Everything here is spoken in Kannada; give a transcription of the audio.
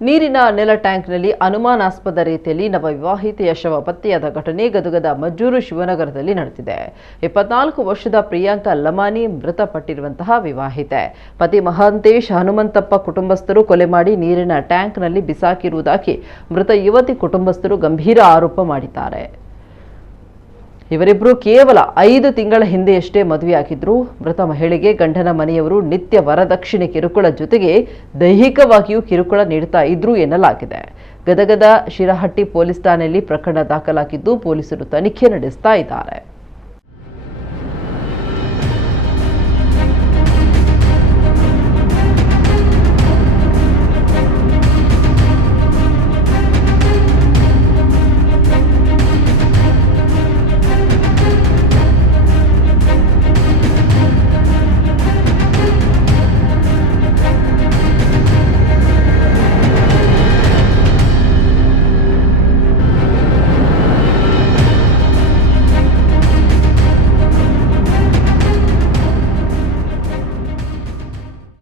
ನೀರಿನ ನೆಲ ಟ್ಯಾಂಕ್ನಲ್ಲಿ ಅನುಮಾನಾಸ್ಪದ ರೀತಿಯಲ್ಲಿ ನವವಿವಾಹಿತೆಯ ಶವ ಪತ್ತೆಯಾದ ಘಟನೆ ಗದಗದ ಮಜ್ಜೂರು ಶಿವನಗರದಲ್ಲಿ ನಡೆದಿದೆ. 24 ವರ್ಷದ ಪ್ರಿಯಾಂಕಾ ಲಮಾನಿ ಮೃತಪಟ್ಟಿರುವಂತಹ ವಿವಾಹಿತೆ. ಪತಿ ಮಹಾಂತೇಶ್ ಹನುಮಂತಪ್ಪ ಕುಟುಂಬಸ್ಥರು ಕೊಲೆ ಮಾಡಿ ನೀರಿನ ಟ್ಯಾಂಕ್ನಲ್ಲಿ ಬಿಸಾಕಿರುವುದಾಗಿ ಮೃತ ಯುವತಿ ಕುಟುಂಬಸ್ಥರು ಗಂಭೀರ ಆರೋಪ ಮಾಡಿದ್ದಾರೆ. ಇವರಿಬ್ಬರು ಕೇವಲ 5 ತಿಂಗಳ ಹಿಂದೆಯಷ್ಟೇ ಮದುವೆಯಾಗಿದ್ರು. ಮೃತ ಮಹಿಳೆಗೆ ಗಂಡನ ಮನೆಯವರು ನಿತ್ಯ ವರದಕ್ಷಿಣೆ ಕಿರುಕುಳ ಜೊತೆಗೆ ದೈಹಿಕವಾಗಿಯೂ ಕಿರುಕುಳ ನೀಡುತ್ತಾ ಇದ್ರು ಎನ್ನಲಾಗಿದೆ. ಗದಗದ ಶಿರಹಟ್ಟಿ ಪೊಲೀಸ್ ಠಾಣೆಯಲ್ಲಿ ಪ್ರಕರಣ ದಾಖಲಾಗಿದ್ದು ಪೊಲೀಸರು ತನಿಖೆ ನಡೆಸ್ತಾ ಇದ್ದಾರೆ.